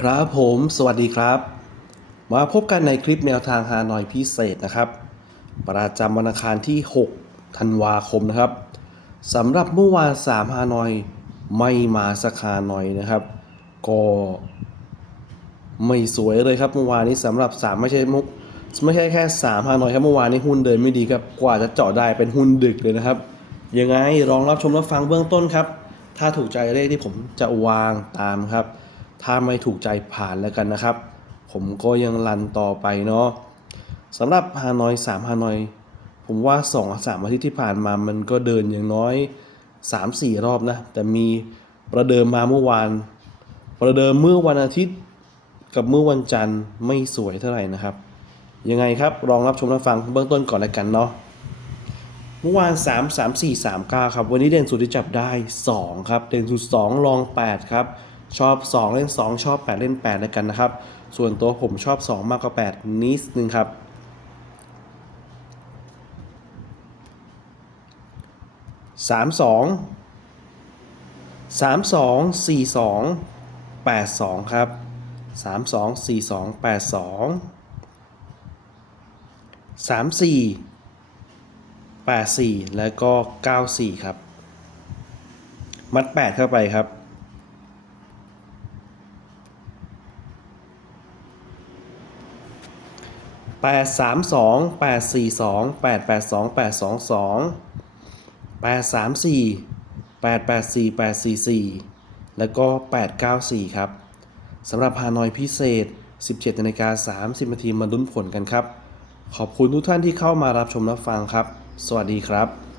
ครับผมสวัสดีครับ มาพบกันในคลิปแนวทางฮานอยพิเศษนะครับ ประจำวันอังคารที่ 6 ธันวาคมนะครับสำหรับเมื่อวาน 3 ฮานอยไม่มาสักฮานอยนะครับ ก็ไม่สวยเลยครับเมื่อวานนี้สำหรับ 3 ไม่ใช่มุกไม่ใช่แค่ 3 ฮานอยครับเมื่อวานนี้หุ้นเดินไม่ดีครับกว่าจะเจาะได้เป็นหุ้นดึกเลยนะครับ ยังไงลองรับชมรับฟังเบื้องต้นครับ ถ้าถูกใจเลขที่ผมจะวางตามครับ ถ้าไม่ถูกใจผ่านแล้วกันนะครับ ผมก็ยังรันต่อไปเนาะสำหรับฮานอย3ฮานอย ผมว่า2องสามอาทิตย์ที่ผ่านมามันก็เดินอย่างน้อย 3-4 รอบนะ แต่มีประเดิมมาเมื่อวาน ประเดิมเมื่อวันอาทิตย์กับเมื่อวันจันทร์ไม่สวยเท่าไหร่นะครับ ยังไงครับลองรับชมรับฟังเบื้องต้นก่อนแล้วกันเนาะเมื่อวาน 3 3 4 3 9 ครับ วันนี้เด่นสุดที่จับได้ 2 ครับ เด่นสุด2ลอง 8 ครับ ชอบ 2 เล่น 2 ชอบ 8 เล่น8แล้วกันนะครับ ส่วนตัวผมชอบ 2 มากกว่า 8 นิดนึงครับ 3 2 3 2 4 2 8 2 ครับ 3 2 4 2 8 2 3 4 84 แล้วก็ 94 ครับ มัด 8 เข้าไปครับ 832 842 882 822 834 884 844 แล้วก็ 894 ครับสำหรับฮานอยพิเศษ 17นาฬิกา30นาทีมาลุ้นผลกันครับ ขอบคุณทุกท่านที่เข้ามารับชมรับฟังครับ สวัสดีครับ